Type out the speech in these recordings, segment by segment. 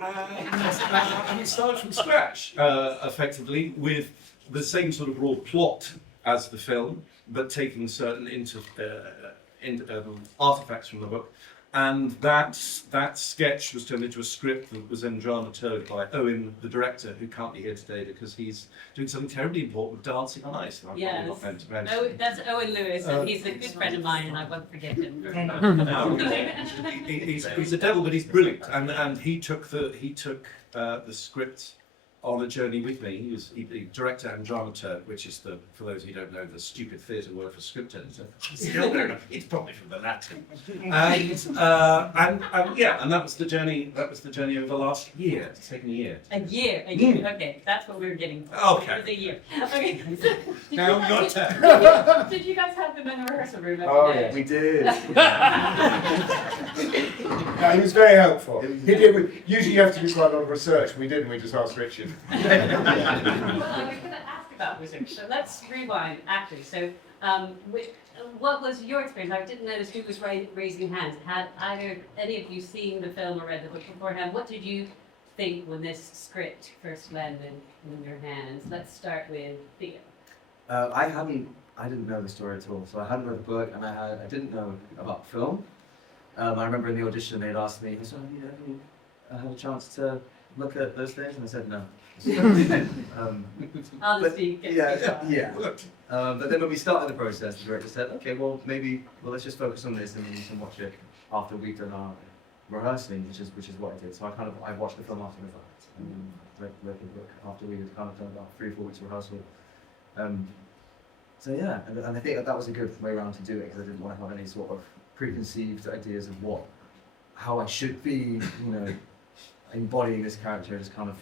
And it started from scratch, effectively, with the same sort of broad plot as the film, but taking certain artifacts from the book. And that sketch was turned into a script that was then dramaturged by Owen, the director, who can't be here today because he's doing something terribly important with dancing on ice. And I'm probably not meant to mention. Oh, that's Owen Lewis, and he's a good friend of mine, and I won't forget him. He's a devil, but he's brilliant. And he took the script on a journey with me. He was director and dramaturg, which is for those who don't know, the stupid theatre word for script editor. It's probably from the Latin. And that was the journey. That was the journey over the last year. It's taken a year. A year. Okay, that's what we were getting. Okay. It was a year. Okay. Now your turn. Did you guys have them in the rehearsal room? Oh, yeah, we did. No, he was very helpful. Usually you have to do quite a lot of research. We didn't. We just asked Richard. Well, I was going to ask about research, so let's rewind, actually. So, what was your experience? I didn't notice who was raising hands. Had any of you seen the film or read the book beforehand? What did you think when this script first landed in your hands? Let's start with Theo. I didn't know the story at all, so I hadn't read the book, and I didn't know about film. I remember in the audition they'd asked me, so have you had a chance to look at those things? And I said no. Honesty. But then when we started the process, the director said, okay, well let's just focus on this and you can watch it after we've done our rehearsing, which is what I did. So I watched the film after the fact and read the book after we had kind of done about 3 or 4 weeks of rehearsal. So yeah, and I think that was a good way around to do it because I didn't want to have any sort of preconceived ideas of how I should be, embodying this character. Just kind of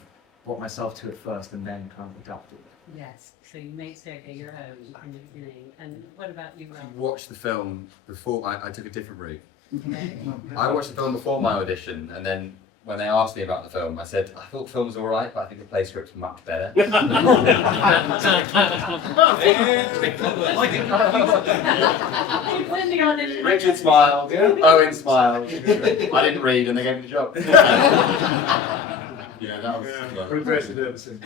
brought myself to it first and then kind of adapted. Yes, so you made Sergey your own in the beginning. And what about you, Rob? I watched the film before, I took a different route. Okay. I watched the film before my audition, and then when they asked me about the film, I said, I thought the film was alright, but I think the play script's much better. Richard smiled, Owen smiled. I didn't read, and they gave me the job. Yeah, that was Regretted everything.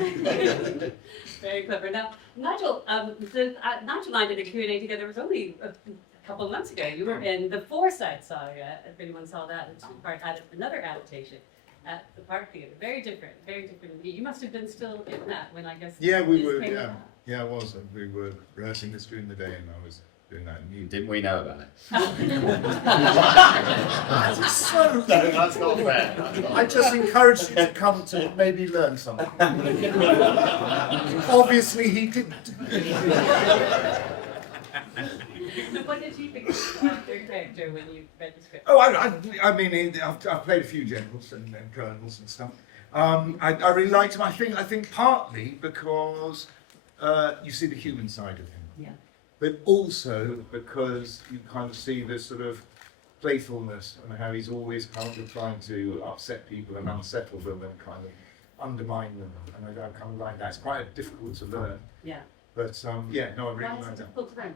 Very clever. Now, Nigel, Nigel and I did a Q&A together. It was only a couple of months ago. You were in the Foresight saga. If anyone saw that, it's another adaptation at the Park Theatre. Very different. You must have been still in that when I guess. Yeah, we were. came out. Yeah, I was. We were rehearsing this during the day, and I was doing that. And Didn't we know about it? so That's not fair. I just encouraged you to come to maybe learn something. Obviously, he didn't. What did you think of your character when you read the script? Oh, I mean, I've played a few generals and colonels and stuff. I really liked him. I think partly because you see the human side of him. Yeah. But also because you kind of see this sort of playfulness and how he's always kind of trying to upset people and unsettle them and kind of undermine them. And I kind of like that. It's quite difficult to learn. Yeah. But I really Why is like it that. difficult to learn?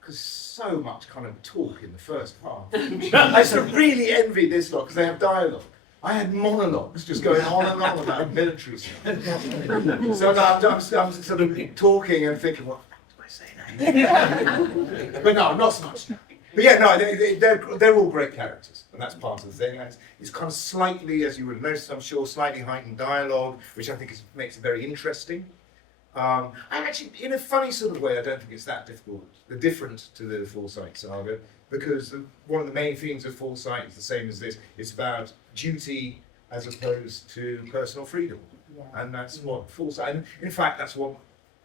Because so much kind of talk in the first half. I sort of really envy this lot because they have dialogue. I had monologues just going on and on about military stuff. So I'm sort of talking and thinking, what do I say now? But no, not so much. But yeah, no, they're all great characters, and that's part of the thing. It's kind of slightly, as you would have noticed, I'm sure, slightly heightened dialogue, which I think makes it very interesting. I actually, in a funny sort of way, I don't think it's that different to the Foresight saga, because one of the main themes of Foresight is the same as this. It's about duty as opposed to personal freedom. Yeah. And that's what Foresight, and in fact, that's what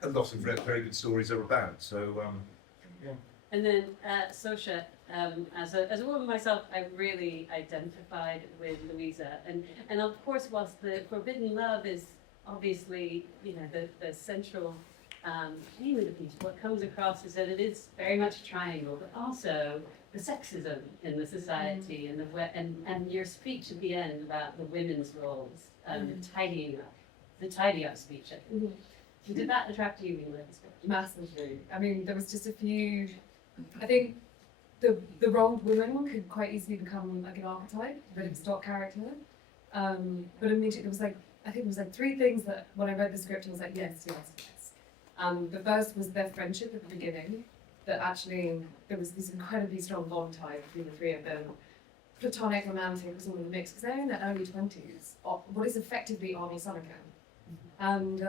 a lot of very good stories are about. So, yeah. And then Sorcha, as a woman myself, I really identified with Luisa, and of course, whilst the forbidden love is obviously, the central theme of the piece, what comes across is that it is very much a triangle, but also the sexism in the society and your speech at the end about the women's roles, the tidy up speech. Did that attract you when you read the script? Massively. I mean, there was just a few. I think the wronged woman could quite easily become like an archetype, a bit of a stock character. But immediately there was like, I think there was like three things that when I read the script I was like, yes, yes, yes. The first was their friendship at the beginning, that actually there was this incredibly strong bond tie between the three of them. Platonic, romantic, was all in the mix, because they're in their early 20s, or what is effectively army summer camp. And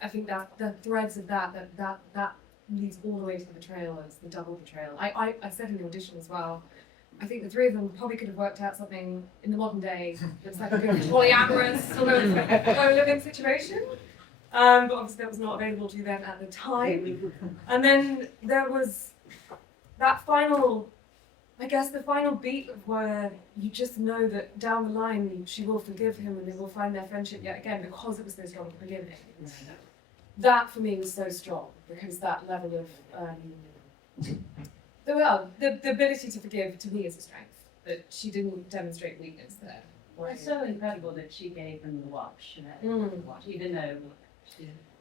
I think that the threads of that leads all the way to the betrayal as the double betrayal. I said in the audition as well, I think the three of them probably could have worked out something in the modern day that's like a good polyamorous sort of co-living situation. But obviously that was not available to them at the time. And then there was that final, I guess the final beat of where you just know that down the line she will forgive him and they will find their friendship yet again because it was so strong at the beginning. That for me was so strong because that level of the ability to forgive to me is a strength, that she didn't demonstrate weakness there. Well, it's so incredible that she gave him the watch, even though.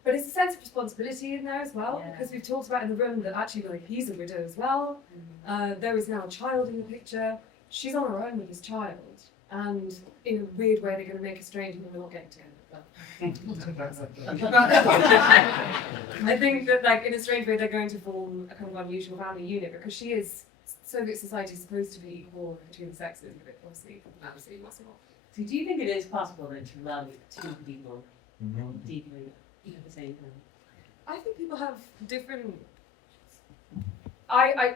But it's a sense of responsibility in there as well, Yeah. because we've talked about in the room that actually like he's a widow as well. There is now a child in the picture. She's on her own with this child, and in a weird way they're going to make a strange and we're not getting together. I think that like in a strange way they're going to form a kind of unusual family unit because she is Soviet society is supposed to be equal between the sexes, but it obviously absolutely was not. So do you think it is possible then to love two people deeply at the same time? I think people have different. I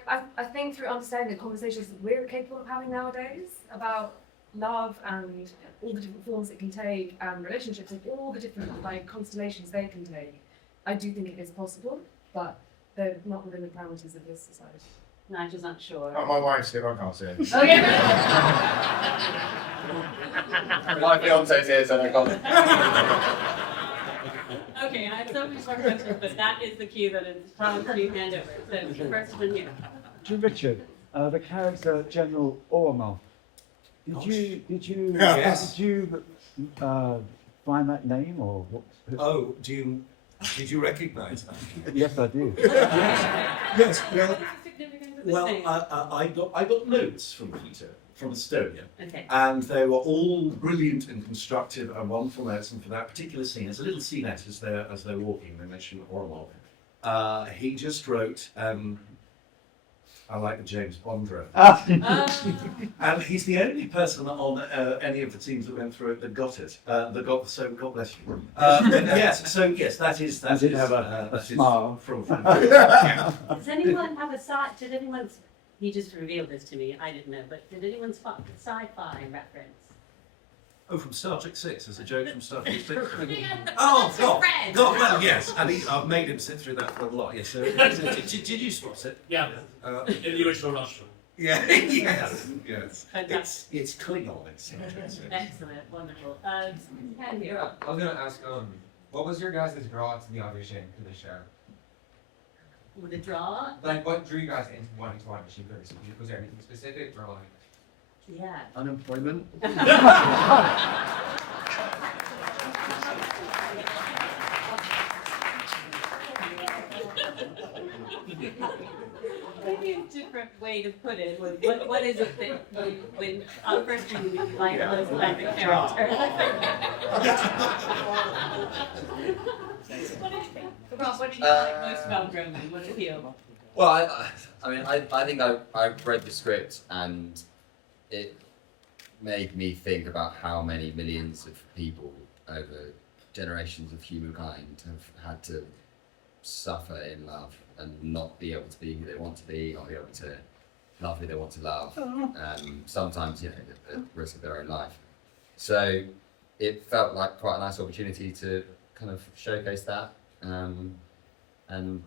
think through understanding the conversations that we're capable of having nowadays about love and all the different forms it can take and relationships and all the different like constellations they can take, I do think it is possible, but they're not within the parameters of this society. Nigel's not sure. Oh, my wife's here, I can't say it. Oh yeah. My fiance's here, so I can't. Okay, I have so many more questions, but that is the cue that it's time for you to hand over. So the first one here. To Richard, the character General Oromov. Did you Yes. find that name or what? Oh, did you recognise that? Yes, I do. Yes. What is the significance of this Well, name? I got notes from Peter from Estonia, Okay. and they were all brilliant and constructive and wonderful notes. And for that particular scene, there's a little scenette as they're walking. They mention Orlov. He just wrote, I like the James Bond wrote. And he's the only person on any of the teams that went through it that got it. So God bless you. Yes. So yes, that is. I did have a that is smile. from Does anyone have a side? Did anyone? He just revealed this to me. I didn't know, but did anyone spot the sci-fi reference? Oh, from Star Trek 6. There's a joke from Star Trek 6. Yeah, Oh, that's your God. friend. God, well, yes. And I've made him sit through that for a lot. Yes. So, did you spot it? Yeah, in the original Russian. Yeah. Yes. Yes. Fantastic. It's Klingon. It's Star Trek 6. Excellent, wonderful. Ken here. Yeah, I was gonna ask, what was your guys' draw to the audition for the show? With a draw. Like, what drew you guys into wanting to audition for this? Was there anything specific, or like? Yeah. Unemployment. Maybe a different way to put it was what is it that you, when first you like those like the character? Rob, what did you like most about Roman? What appealed? Well, I think I read the script and it made me think about how many millions of people over generations of humankind have had to suffer in love and not be able to be who they want to be, not be able to love who they want to love, sometimes, you know, at the risk of their own life. So it felt like quite a nice opportunity to kind of showcase that, and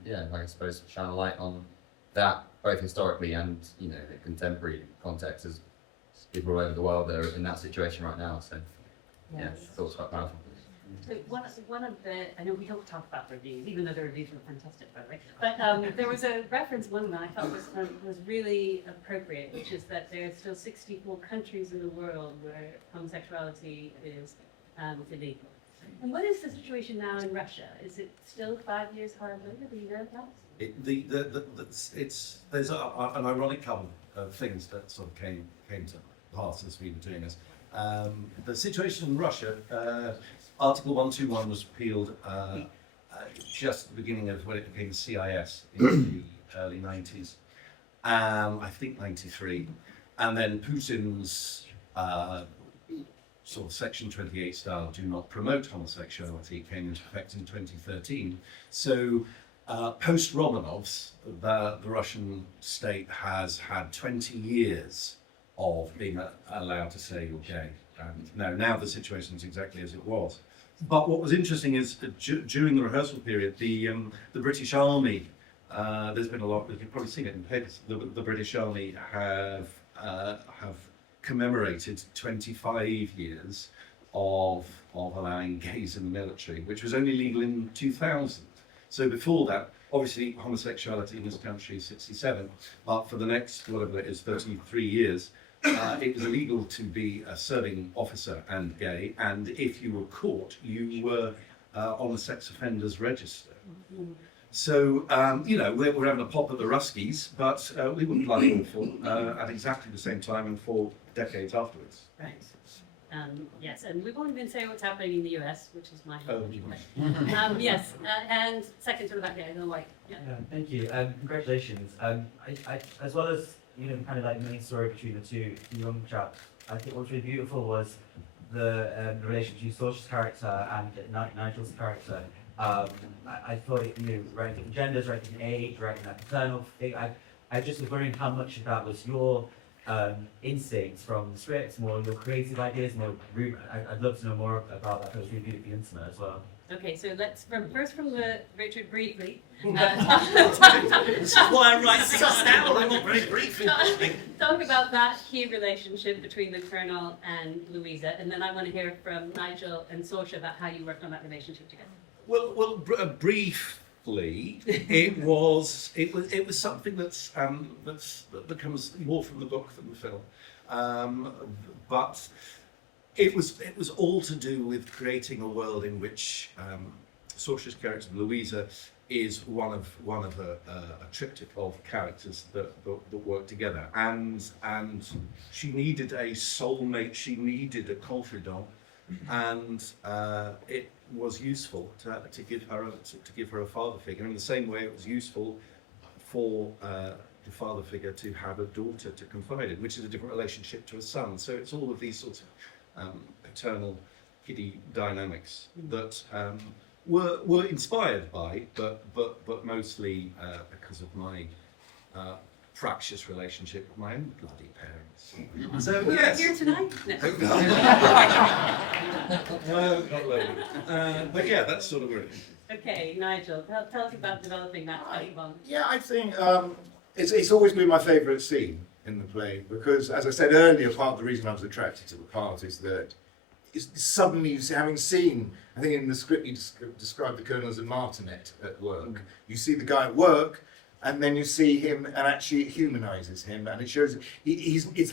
yeah, like I suppose shine a light on that both historically and, you know, in contemporary context, as people all over the world that are in that situation right now. So yeah, I thought it was quite powerful. So one of the, I know we don't talk about reviews, even though the reviews were fantastic, by the way. But there was a reference, one that I thought was really appropriate, which is that there are still 64 countries in the world where homosexuality is illegal. And what is the situation now in Russia? Is it still 5 years hard labor? Do you know that? There's an ironic couple of things that sort of came to pass as we were doing this. The situation in Russia, Article 121 was repealed just at the beginning of when it became the CIS in the early 90s, I think 93. And then Putin's sort of Section 28 style do not promote homosexuality came into effect in 2013. So post-Romanovs, the Russian state has had 20 years of being allowed to say you're gay. And now the situation is exactly as it was. But what was interesting is that during the rehearsal period, the British Army, there's been a lot, you've probably seen it in papers, the British Army have commemorated 25 years of allowing gays in the military, which was only legal in 2000. So before that, obviously homosexuality in this country is 67, but for the next, whatever it is, 33 years, it was illegal to be a serving officer and gay, and if you were caught, you were on the sex offenders register. So, you know, we're having a pop at the Ruskies, but we were bloody awful at exactly the same time and for decades afterwards. Right. Yes, and we won't even say what's happening in the US, which is my yes, and second to the back there, I don't know why. Yeah. Thank you. Congratulations. I, as well as kind of like the main story between the two young chaps, I think what's really beautiful was the relation between Sorcha's character and Nigel's character. I thought right in genders, right in age, right in that paternal thing. I just was wondering how much of that was your instincts from the scripts, more your creative ideas, more. I'd love to know more about that. That was really beautifully intimate as well. Okay, so let's first from the Richard briefly. This is why I write things down. I'm not very brief. Talk about that key relationship between the Colonel and Luisa, and then I want to hear from Nigel and Sorcha about how you worked on that relationship together. Well, briefly, it was something that becomes more from the book than the film, but it was all to do with creating a world in which Sorcha's character Luisa is one of a triptych of characters that work together, and she needed a soulmate, she needed a confidant, and it was useful to give her a father figure in the same way it was useful for the father figure to have a daughter to confide in, which is a different relationship to a son. So it's all of these sorts of paternal kiddie dynamics that were inspired by, but mostly because of my fractious relationship with my own bloody parents. So yes. Here tonight? No, not loaded. But yeah, that's sort of where it is. Okay, Nigel, tell us about developing that type of bond. Yeah, I think it's always been my favourite scene in the play because, as I said earlier, part of the reason I was attracted to the part is that suddenly, having seen, I think in the script you described the Colonel as a martinet at work. You see the guy at work, and then you see him, and actually it humanises him, and it shows it's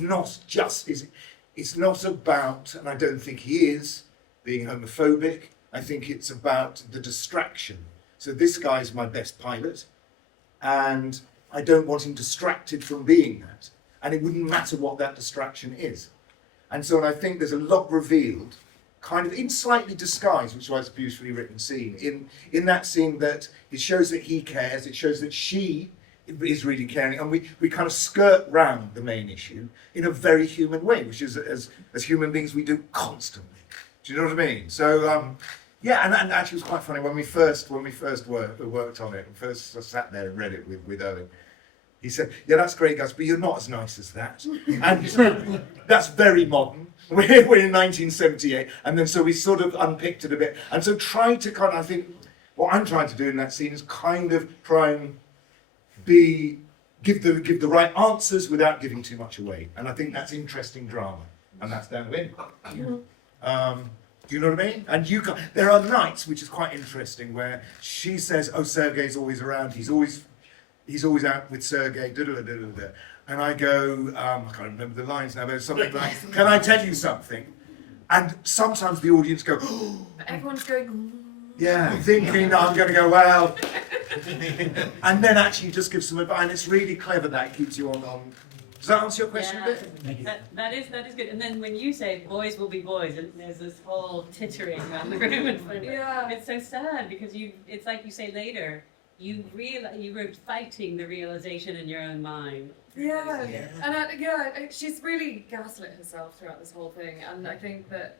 not about, and I don't think he is, being homophobic. I think it's about the distraction. So this guy's my best pilot, and I don't want him distracted from being that. And it wouldn't matter what that distraction is. And so I think there's a lot revealed, kind of in slightly disguised, which was a beautifully written scene, in that scene that it shows that he cares, it shows that she is really caring, and we kind of skirt round the main issue in a very human way, which is, as human beings, we do constantly. Do you know what I mean? So, yeah, and actually it was quite funny, when we first worked on it, and first I sat there and read it with Owen, he said, yeah, that's great, guys, but you're not as nice as that. And that's very modern. We're in 1978. And then so we sort of unpicked it a bit. And so tried to kind of, I think, what I'm trying to do in that scene is kind of try and give the right answers without giving too much away. And I think that's interesting drama. And that's downwind. Do you know what I mean? And there are nights, which is quite interesting, where she says, oh, Sergey's always around, he's always out with Sergey, and I go, I can't remember the lines now, but it's something like, can I tell you something? And sometimes the audience go, oh, But everyone's going. yeah, thinking I'm going to go, well, and then actually just give some advice, and it's really clever that it keeps you on Does that answer your question a Yeah. bit? That is good. And then when you say boys will be boys, and there's this whole tittering around the room, it's like, Yeah. it's so sad because it's like you say later, you were fighting the realization in your own mind. Yeah, and she's really gaslit herself throughout this whole thing, and I think that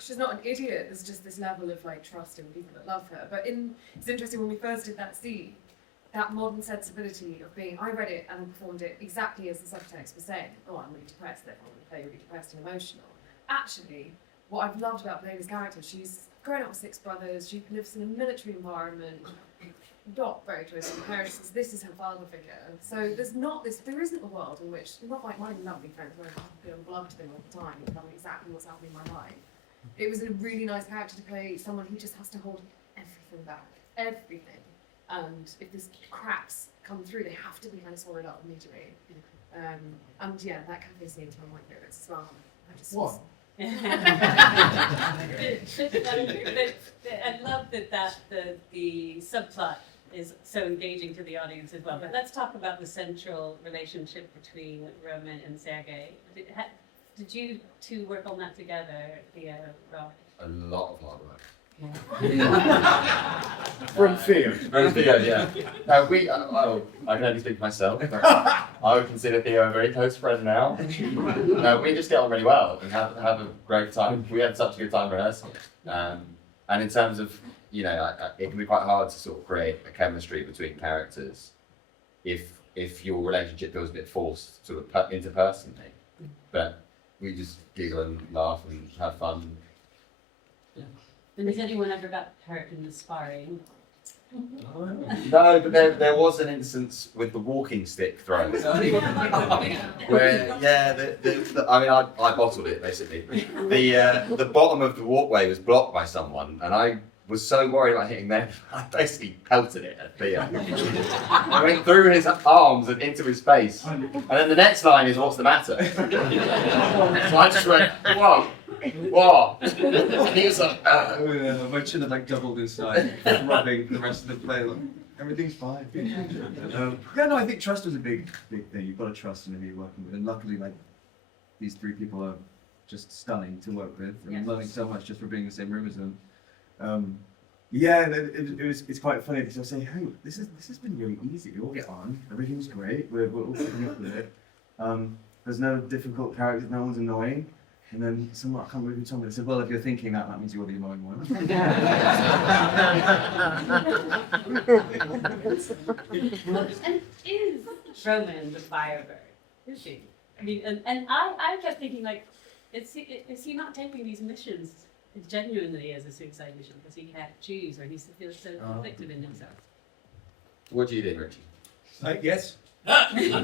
she's not an idiot. There's just this level of like trust in people that love her. But it's interesting when we first did that scene, that modern sensibility of being. I read it and performed it exactly as the subtext was saying. Oh, I'm really depressed. Therefore, I'm going to play really depressed and emotional. Actually, what I've loved about playing this character, she's grown up with 6 brothers. She lives in a military environment. Not very close to her parents, this is her father figure. So there isn't a world in which, not like my lovely friends where I feel blunt to them all the time and tell me exactly what's happening in my life. It was a really nice character to play someone who just has to hold everything back, everything. And if there's cracks come through, they have to be kind of swallowed up immediately. And yeah, that cafe scene's one of my favourites as well. What? I love that the subplot is so engaging to the audience as well. But let's talk about the central relationship between Roman and Sergey. Did you two work on that together, Theo, Rob? A lot of hard work. From Theo. From Theo, yeah. No, I can only speak for myself. But I would consider Theo a very close friend now. No, we just get on really well and have a great time. We had such a good time rehearsing. And in terms of, it can be quite hard to sort of create a chemistry between characters if your relationship feels a bit forced, sort of interpersonally. But we just giggle and laugh and have fun. And has anyone ever got hurt in the sparring? No, but there was an instance with the walking stick throw. Where, I bottled it basically. The bottom of the walkway was blocked by someone, and I was so worried about hitting them, I basically pelted it at Theo. I went through his arms and into his face. And then the next line is, "What's the matter?" So I just went, "Whoa. What?" And he was like, My chin had like doubled in size, rubbing the rest of the play. Like, everything's fine. I think trust was a big thing. You've got to trust in who you're working with, and luckily, like these 3 people are just stunning to work with. And I'm learning so much just for being in the same room as them. It's quite funny because I say, "Hey, this has been really easy. We all get on. Everything's great. We're all putting up with it. There's no difficult characters. No one's annoying." And then someone, I can't remember who told me, they said, "Well, if you're thinking that means you're the annoying one." And is Roman the Firebird? Is he? I mean, and I kept thinking, like, is he not taking these missions genuinely as a suicide mission because he can't choose, or he feels so conflicted in himself? What do you think, Richie? Yes. Yes.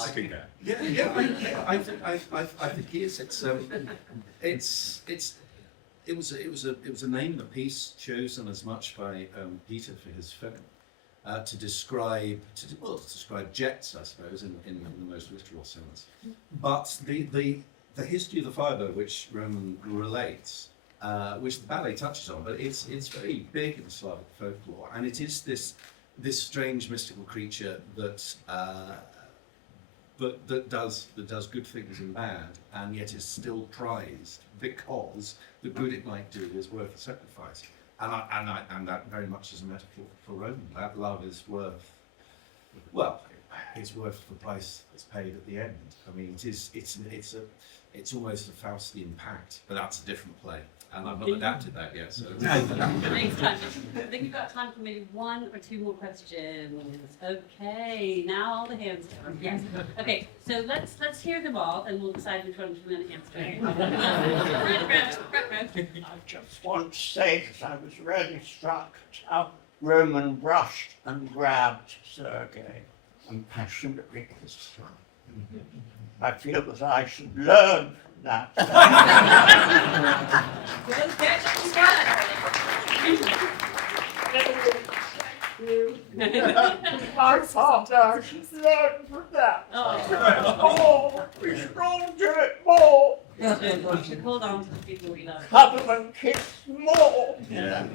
I think that. I think he is. It was a name the piece chosen as much by Peter for his film to describe jets, I suppose, in the most literal sense. But the history of the Firebird, which Roman relates, which the ballet touches on, but it's very big in Slavic folklore, and it is this strange mystical creature that does good things and bad, and yet is still prized because the good it might do is worth the sacrifice. And that very much is a metaphor for Roman. That love is worth the price that's paid at the end. I mean, it's almost a Faustian pact, but that's a different play. And I've not adapted that yet, so. Thanks, time. I think we've got time for maybe 1 or 2 more questions. Okay, now all the hands go up. Yes. Okay, so let's hear them all, and we'll decide which one we're going to answer. I just want to say that I was really struck at how Roman rushed and grabbed Sergey and passionately kissed him. I feel that I should learn from that. I thought I should learn from that. Oh, we should all do it more. We should hold on to the people we love. Cuddle and kiss more. Yeah.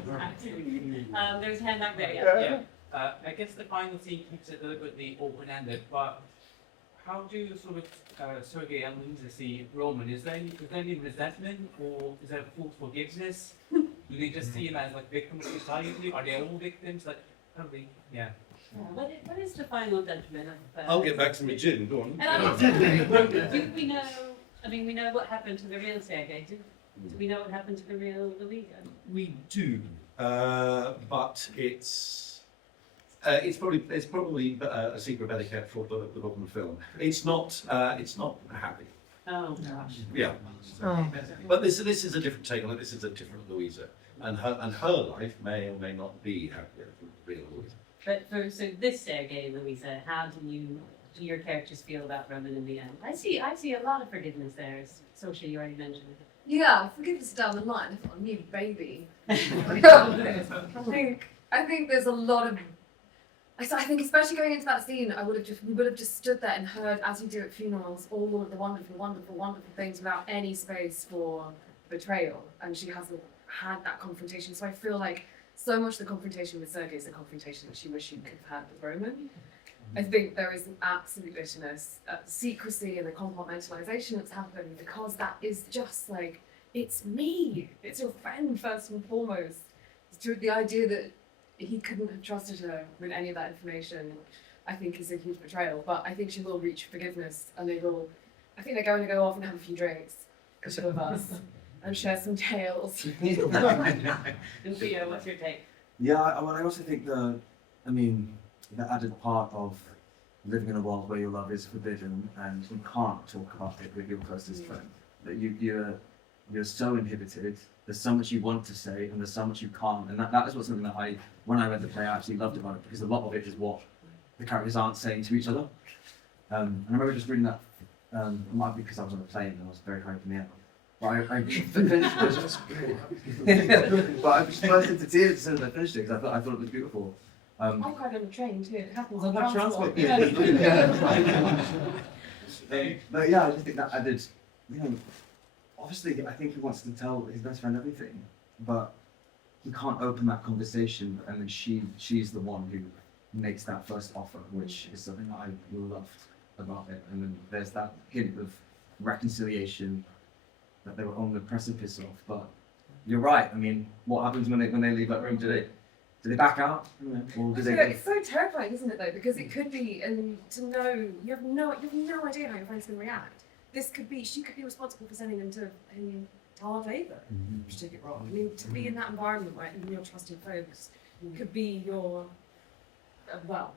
There's a hand back there. Yeah. I guess the final scene keeps it deliberately open-ended, but how do sort of Sergey and Luisa see Roman? Is there any resentment, or is there full forgiveness? Do they just see him as like victims of society? Are they all victims? Like, how do they? Yeah. What is the final judgment of? I'll get back to my gin. Go on. Do we know? I mean, we know what happened to the real Sergey. Do we know what happened to the real Luisa? We do, but it's probably a secret better kept for the Roman film. It's not happy. Oh gosh. Yeah. But this is a different take on it. This is a different Luisa, and her life may or may not be happier than the real Luisa. But so this Sergey and Luisa, how do your characters feel about Roman in the end? I see a lot of forgiveness there. As Sorcha, you already mentioned it. Yeah, forgiveness down the line. I've got a new baby. I think there's a lot of. I think especially going into that scene, we would have just stood there and heard, as you do at funerals, all of the wonderful, wonderful, wonderful things without any space for betrayal. And she hasn't had that confrontation. So I feel like so much the confrontation with Sergey is the confrontation that she wished she could have had with Roman. I think there is an absolute bitterness, secrecy and the compartmentalization that's happened, because that is just like, it's me, it's your friend first and foremost. It's the idea that he couldn't have trusted her with any of that information, I think is a huge betrayal. But I think she will reach forgiveness, and I think they're going to go off and have a few drinks, the two of us, and share some tales. And Theo, what's your take? Yeah, I also think the added part of living in a world where your love is forbidden and you can't talk about it with your closest friend. That you're so inhibited. There's so much you want to say and there's so much you can't. And that is something that when I read the play, I actually loved about it, because a lot of it is what the characters aren't saying to each other. And I remember just reading that. It might be because I was on a plane and I was very hyped me out. But I finished it. But I just burst into tears as soon as I finished it, because I thought it was beautiful. I cried on a train too. It happens on that transport. But yeah, I just think that added, obviously I think he wants to tell his best friend everything, but he can't open that conversation, and then she's the one who makes that first offer, which is something that I loved about it. And then there's that hint of reconciliation that they were on the precipice of. But you're right. I mean, what happens when they leave that room? Do they back out? Or do they? It's so terrifying, isn't it, though? Because it could be, and to know you have no idea how your friend's going to react. She could be responsible for sending them to hard labour. Just take it wrong. I mean, to be in that environment where even your trusted folks could be your,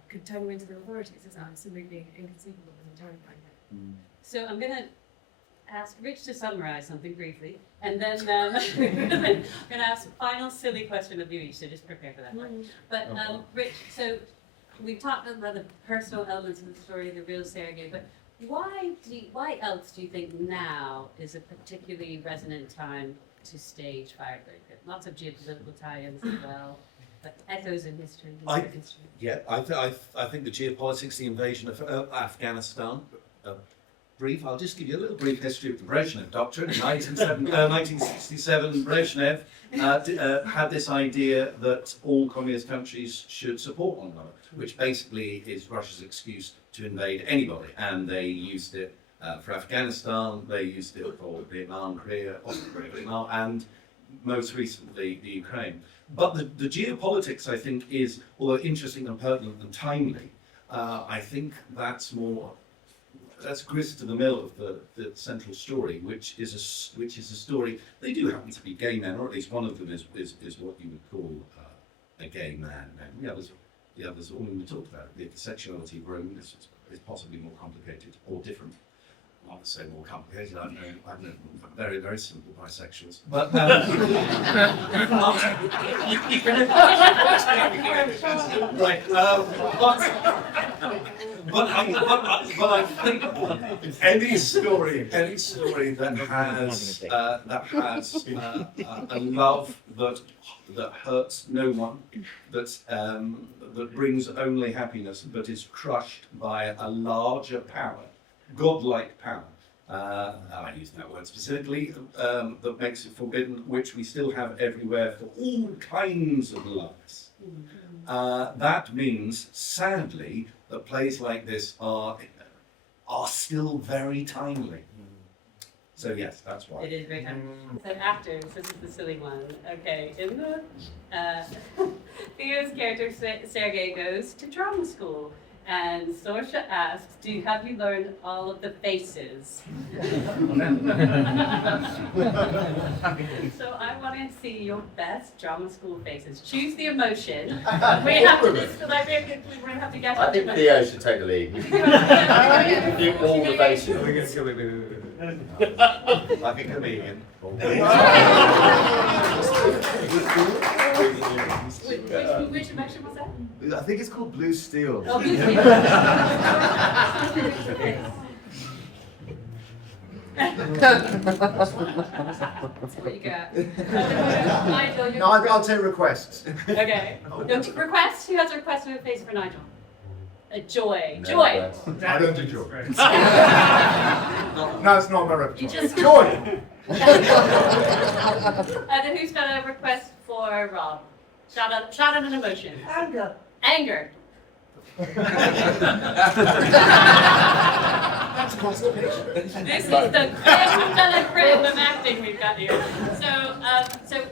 could turn you into the authorities is absolutely inconceivable and terrifying. So I'm going to ask Rich to summarize something briefly, and then I'm going to ask a final silly question of you each, so just prepare for that one. But Rich, so we've talked about the personal elements of the story, the real Sergey, but why else do you think now is a particularly resonant time to stage Firebird? Lots of geopolitical tie-ins as well, but echoes in history. I think the geopolitics, the invasion of Afghanistan. I'll just give you a little brief history of the Brezhnev Doctrine. In 1967, Brezhnev had this idea that all communist countries should support one another, which basically is Russia's excuse to invade anybody. And they used it for Afghanistan, they used it for Vietnam, Korea, Vietnam, and most recently the Ukraine. But the geopolitics, I think, is, although interesting and pertinent and timely, I think that's grist to the mill of the central story, which is a story. They do happen to be gay men, or at least one of them is what you would call a gay man. And the others, all we talked about, the sexuality of Rome is possibly more complicated or different. Not to say more complicated. I've known very, very simple bisexuals, but right. But I think any story that has a love that hurts no one, that brings only happiness, but is crushed by a larger power, godlike power. I use that word specifically, that makes it forbidden, which we still have everywhere for all kinds of loves. That means, sadly, that plays like this are are still very timely. So yes, that's why. It is very time. So actors, this is the silly one. Okay, in the Theo's character Sergey goes to drama school, and Sorcha asks, have you learned all of the faces? So I want to see your best drama school faces. Choose the emotion. We have to we're going to have to guess. I think Theo should take the lead. Do all the faces. Like a comedian. Which emotion was that? I think it's called Blue Steel. Oh, blue steel. That's what you get. Nigel, No, I'll take requests. okay. No, request? Who has a request with a face for Nigel? A joy. No Joy. request. I don't do joy. No, it's not my repertoire. You just Joy! And then who's got a request for Rob? Shout out an emotion. Anger. Anger. That's constipation. This is the crib of acting we've got here. So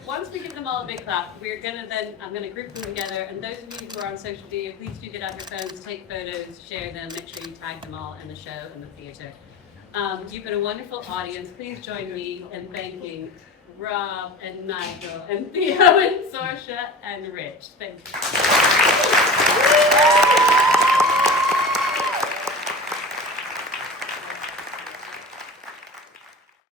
once we give them all a big clap, I'm gonna group them together. And those of you who are on social media, please do get out your phones, take photos, share them, make sure you tag them all in the show and the theatre. You've been a wonderful audience. Please join me in thanking Rob and Nigel and Theo and Sorcha and Rich. Thank you.